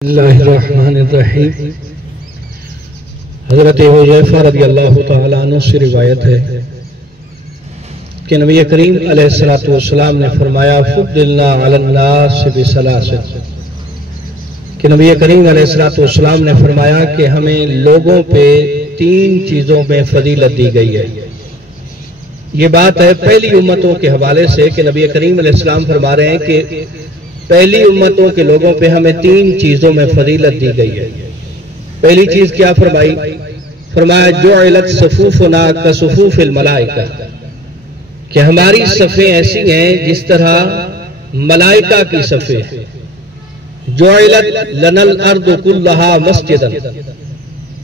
اللہ الرحمن الرحیم۔ حضرت حذیفہ رضی اللہ تعالیٰ عنہ سے روایت ہے کہ نبی کریم علیہ السلام نے فرمایا فضلنا علی الناس بثلاث، کہ نبی کریم علیہ السلام نے فرمایا کہ ہمیں لوگوں پہ 3 چیزوں میں فضیلت دی گئی ہے۔ یہ بات ہے پہلی امتوں کے حوالے سے کہ نبی کریم علیہ السلام فرما رہے ہیں کہ پہلی امتوں کے لوگوں پہ ہمیں 3 چیزوں میں فضیلت دی گئی ہے۔ پہلی چیز کیا فرمائی؟ فرمایا جعلت صفوفنا کصفوف الملائکہ، کہ ہماری صفیں ایسی ہیں جس طرح ملائکہ کی صفیں ہیں۔ جعلت لنا الارض کلہا مسجدا،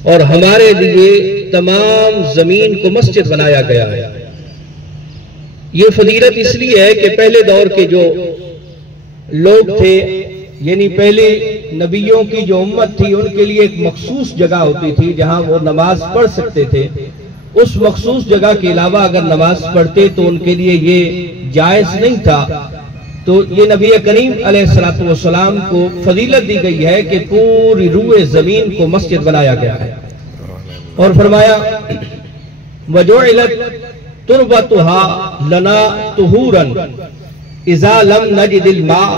اور ہمارے لیے تمام زمین کو مسجد بنایا گیا ہے۔ یہ فضیلت اس لیے ہے کہ پہلے دور کے جو لوگ تھے، یعنی پہلے نبیوں کی جو امت تھی، ان کے لیے ایک مخصوص جگہ ہوتی تھی جہاں وہ نماز پڑھ سکتے تھے۔ اس مخصوص جگہ کے علاوہ اگر نماز پڑھتے تو ان کے لیے یہ جائز نہیں تھا۔ تو یہ نبی کریم علیہ السلام کو فضیلت دی گئی ہے کہ پوری روئے زمین کو مسجد بنایا گیا ہے۔ اور فرمایا وَجُعِلَتْ تُرْبَتُهَا لَنَا طُهُورًا اذا لم نجد الماء،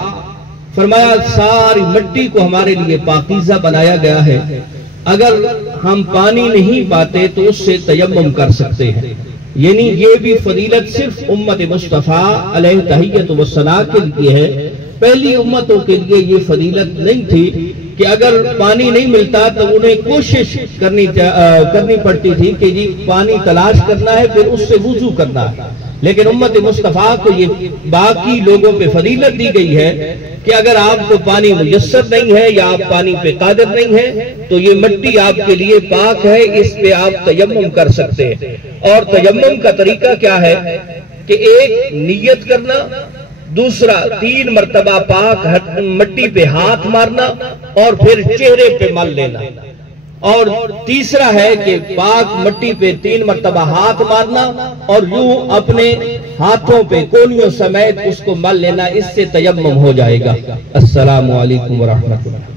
فرمایا ساری مٹی کو ہمارے لیے پاکیزہ بنایا گیا ہے، اگر ہم پانی نہیں پاتے تو اس سے تیمم کر سکتے ہیں۔ یعنی یہ بھی فضیلت صرف امت مصطفیٰ علیہ تحیت و ثنا کے لیے ہے۔ پہلی امتوں کے لیے یہ فضیلت نہیں تھی کہ اگر پانی نہیں ملتا تو انہیں کوشش کرنی پڑتی تھی کہ جی پانی تلاش کرنا ہے، پھر اس سے وضو کرنا ہے۔ لیکن امت مصطفیٰ کو یہ باقی لوگوں پہ فضیلت دی گئی ہے کہ اگر آپ کو پانی میسر نہیں ہے یا آپ پانی پہ قادر نہیں ہے تو یہ مٹی آپ کے لیے پاک ہے، اس پہ آپ تیمم کر سکتے ہیں۔ اور تیمم کا طریقہ کیا ہے کہ ایک نیت کرنا، دوسرا 3 مرتبہ پاک مٹی پہ ہاتھ مارنا اور پھر چہرے پہ مل لینا، اور تیسرا ہے کہ پاک مٹی پہ 3 مرتبہ ہاتھ مارنا اور یوں اپنے ہاتھوں پہ کونیوں سمیت اس کو مل لینا، اس سے تیمم ہو جائے گا۔ السلام علیکم ورحمۃ اللہ۔